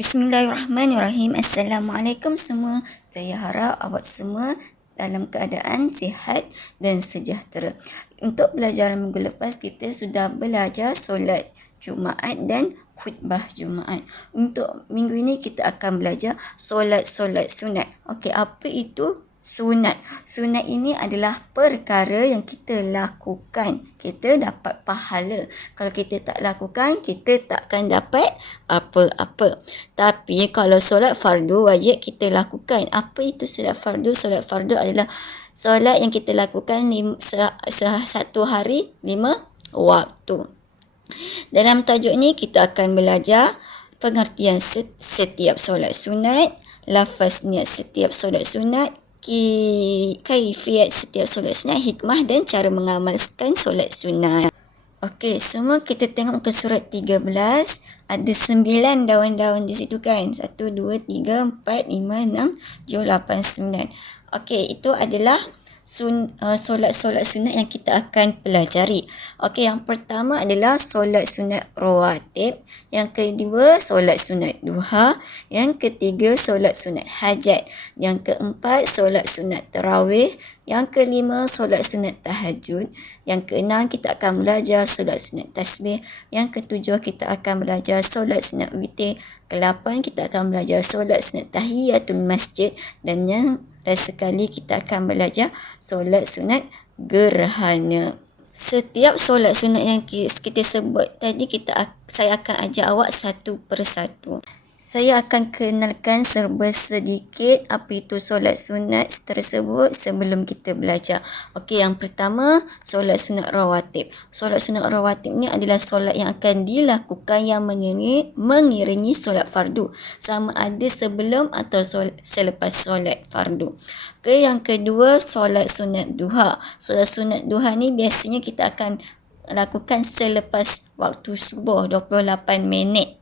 Bismillahirrahmanirrahim. Assalamualaikum semua. Saya harap awak semua dalam keadaan sihat dan sejahtera. Untuk pelajaran minggu lepas, kita sudah belajar solat Jumaat dan khutbah Jumaat. Untuk minggu ini, kita akan belajar solat-solat sunat. Okey, apa itu sunat? Sunat ini adalah perkara yang kita lakukan. Kita dapat pahala. Kalau kita tak lakukan, kita takkan dapat apa-apa. Tapi kalau solat fardu, wajib kita lakukan. Apa itu solat fardu? Solat fardu adalah solat yang kita lakukan satu hari 5 waktu. Dalam tajuk ni kita akan belajar pengertian setiap solat sunat, lafaz niat setiap solat sunat, kaifiat setiap solat sunat, hikmah dan cara mengamalkan solat sunat. Okey, semua kita tengok muka surat 13. Ada 9 daun-daun di situ kan? 1, 2, 3, 4, 5, 6, 7, 8, 9. Okey, itu adalah solat-solat sunat yang kita akan pelajari. Okey, yang pertama adalah solat sunat rawatib. Yang kedua, solat sunat duha. Yang ketiga, solat sunat hajat. Yang keempat, solat sunat tarawih. Yang kelima, solat sunat tahajud. Yang keenam, kita akan belajar solat sunat tasbih. Yang ketujuh, kita akan belajar solat sunat witir. Ke-8, kita akan belajar solat sunat tahiyatul masjid. Dan yang sekali kita akan belajar solat sunat gerhana. Setiap solat sunat yang kita sebut tadi, saya akan ajar awak satu persatu. Saya akan kenalkan serba sedikit apa itu solat sunat tersebut sebelum kita belajar. Okey, yang pertama, solat sunat rawatib. Solat sunat rawatib ni adalah solat yang akan dilakukan yang mengiringi solat fardu, sama ada sebelum atau selepas solat fardu. Okey, yang kedua, solat sunat duha. Solat sunat duha ni biasanya kita akan lakukan selepas waktu subuh 28 minit.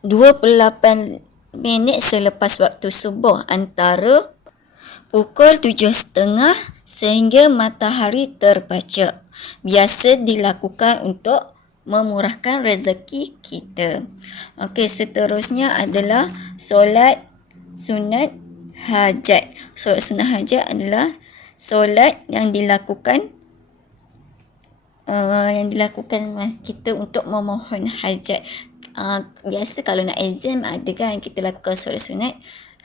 ...28 minit selepas waktu subuh, antara pukul 7.30 sehingga matahari terpacak. Biasa dilakukan untuk memurahkan rezeki kita. Okey, seterusnya adalah solat sunat hajat. Solat sunat hajat adalah solat yang dilakukan kita untuk memohon hajat. Biasa kalau nak exam ada kan, kita lakukan solat sunat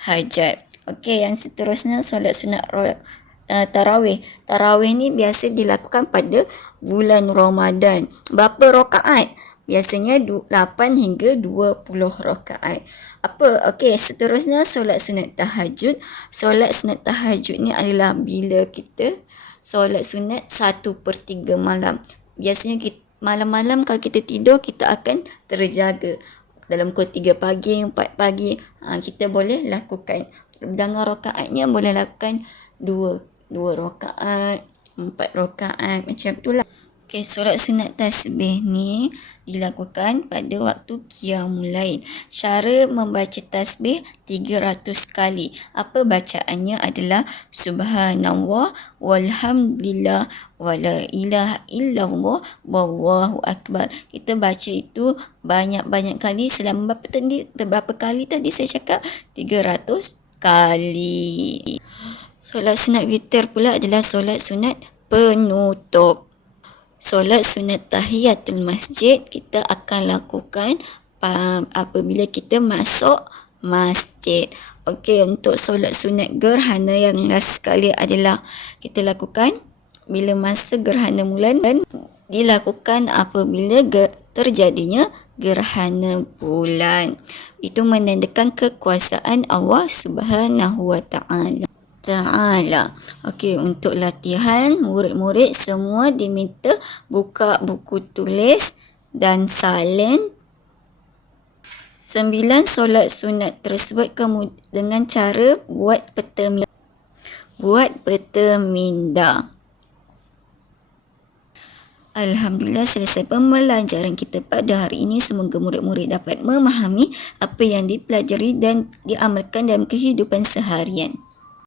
hajat. Okey, yang seterusnya solat sunat tarawih. Tarawih ni biasa dilakukan pada bulan Ramadan. Berapa rakaat? Biasanya 8 hingga 20 rakaat. Okey, seterusnya solat sunat tahajud. Solat sunat tahajud ni adalah bila kita solat sunat 1/3 malam. Biasanya malam-malam kalau kita tidur, kita akan terjaga. Dalam pukul 3 pagi, 4 pagi, kita boleh lakukan. Dengan rakaatnya boleh lakukan 2 rakaat, 4 rakaat, macam itulah. Okey, solat sunat tasbih ni dilakukan pada waktu qiyamul lail. Cara membaca tasbih 300 kali. Apa bacaannya adalah subhanallah walhamdulillah wala ilaha illallah wallahu akbar. Kita baca itu banyak-banyak kali. Selama berapa kali tadi saya cakap? 300 kali. Solat sunat witir pula adalah solat sunat penutup. Solat sunat tahiyatul masjid kita akan lakukan apabila kita masuk masjid. Okey, untuk solat sunat gerhana yang last sekali adalah kita lakukan bila masa gerhana bulan, dan dilakukan apabila terjadinya gerhana bulan. Itu menandakan kekuasaan Allah Subhanahu wa Ta'ala. Okey, untuk latihan, murid-murid semua diminta buka buku tulis dan salin 9 solat sunat tersebut dengan cara buat peta minda. Alhamdulillah, selesai pembelajaran kita pada hari ini. Semoga murid-murid dapat memahami apa yang dipelajari dan diamalkan dalam kehidupan seharian.